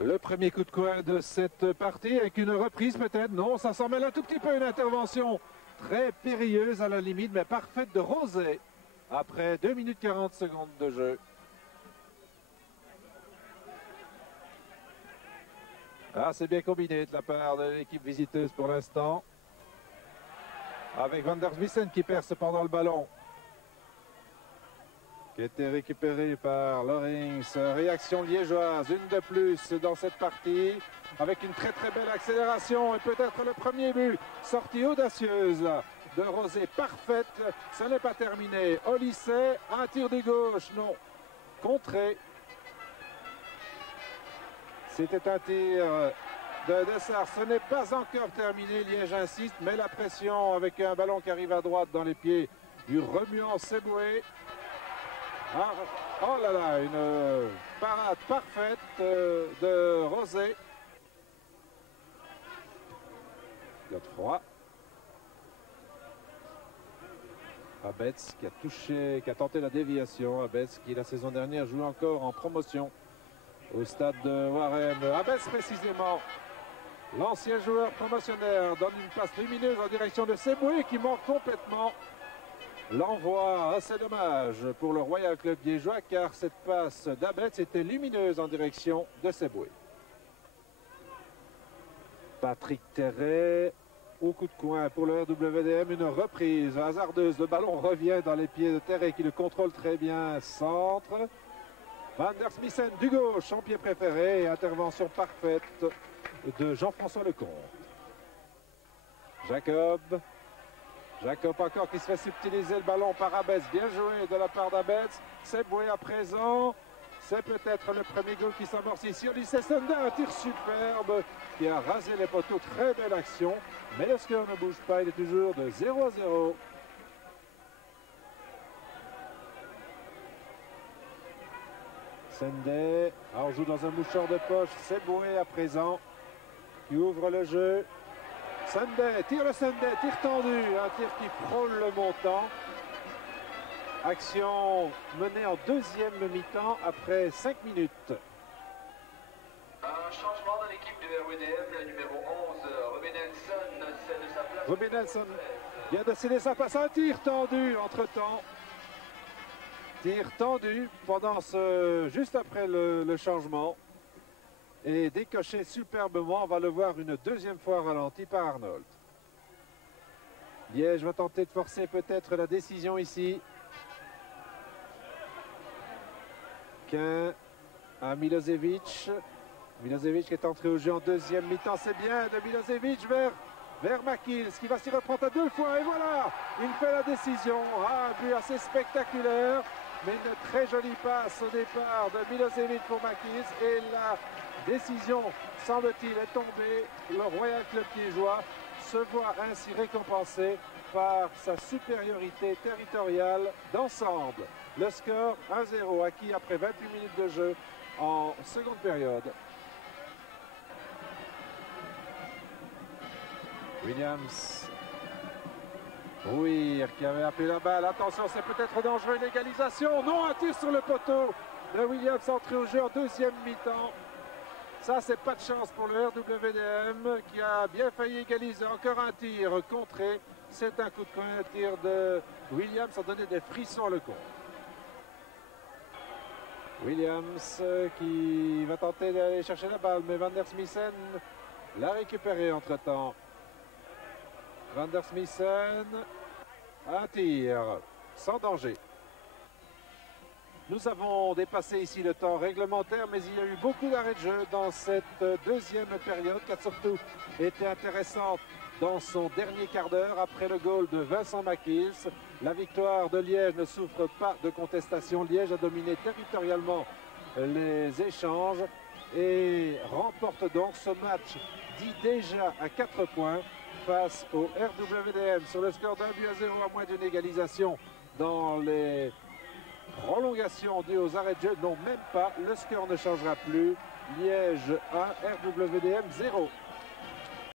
Le premier coup de coin de cette partie avec une reprise peut-être. Non, ça s'en mêle un tout petit peu. Une intervention très périlleuse à la limite, mais parfaite de Rosé après 2 minutes 40 secondes de jeu. Ah, c'est bien combiné de la part de l'équipe visiteuse pour l'instant. Avec Van der Smissen qui perd cependant le ballon. Qui a été récupéré par Lorings. Réaction liégeoise, une de plus dans cette partie. Avec une très très belle accélération et peut-être le premier but. Sortie audacieuse de Rosé, parfaite. Ce n'est pas terminé. Au lycée, un tir de gauche, non. Contré. C'était un tir de Dessart. Ce n'est pas encore terminé. Liège insiste, mais la pression avec un ballon qui arrive à droite dans les pieds du remuant Seboué. Ah, oh là là, une parade parfaite de Rosé. Godefroy. Abetz qui a touché, qui a tenté la déviation. Abetz qui la saison dernière joue encore en promotion au stade de Warem. Abetz précisément, l'ancien joueur promotionnaire, donne une passe lumineuse en direction de Seboué qui manque complètement l'envoi. C'est dommage pour le Royal Club liégeois car cette passe d'Abetz était lumineuse en direction de Seboué. Patrick Terret au coup de coin pour le RWDM, une reprise hasardeuse. Le ballon revient dans les pieds de Terret qui le contrôle très bien. Centre. Van der Smissen du gauche, son pied préféré. Intervention parfaite de Jean-François Lecomte. Jacob. Jacob encore qui se fait subtiliser le ballon par Abetz. Bien joué de la part d'Abetz. Seboué à présent. C'est peut-être le premier goal qui s'amorce ici au lycée Sunday. Un tir superbe qui a rasé les poteaux. Très belle action. Mais le score ne bouge pas. Il est toujours de 0-0. Sunday. On joue dans un mouchoir de poche. Seboué à présent qui ouvre le jeu. Sunday, tire le Sunday, tir tendu. Un tir qui frôle le montant. Action menée en deuxième mi-temps après 5 minutes. Un changement dans l'équipe du RWDM, le numéro 11, Robin Nelson, cède sa place. Robin Nelson vient de céder sa place. Un tir tendu entre-temps. Tir tendu pendant juste après le changement. Et décoché superbement. On va le voir une deuxième fois ralenti par Arnold. Liège va tenter de forcer peut-être la décision ici. À Milosevic. Milosevic qui est entré au jeu en deuxième mi-temps. C'est bien de Milosevic vers Makils qui va s'y reprendre à 2 fois. Et voilà, il fait la décision. Un but assez spectaculaire. Mais une très jolie passe au départ de Milosevic pour Makils. Et la décision, semble-t-il, est tombée. Le Royal Club liégeois se voit ainsi récompensé par sa supériorité territoriale d'ensemble. Le score 1-0 acquis après 28 minutes de jeu en seconde période. Williams. Rouir qui avait appelé la balle. Attention, c'est peut-être dangereux, une égalisation. Non, un tir sur le poteau de Williams entré au jeu en deuxième mi-temps. Ça, c'est pas de chance pour le RWDM qui a bien failli égaliser. Encore un tir contré. C'est un coup de coin, un tir de Williams a donné des frissons à Lecomte. Williams qui va tenter d'aller chercher la balle, mais Van der Smissen l'a récupéré entre-temps. Van der Smissen, un tir sans danger. Nous avons dépassé ici le temps réglementaire, mais il y a eu beaucoup d'arrêts de jeu dans cette deuxième période qui a surtout été intéressante dans son dernier quart d'heure après le goal de Vincent Makils. La victoire de Liège ne souffre pas de contestation. Liège a dominé territorialement les échanges et remporte donc ce match dit déjà à 4 points face au RWDM sur le score d'1-0 à moins d'une égalisation dans les prolongations dues aux arrêts de jeu. Non, même pas. Le score ne changera plus. Liège 1, RWDM 0.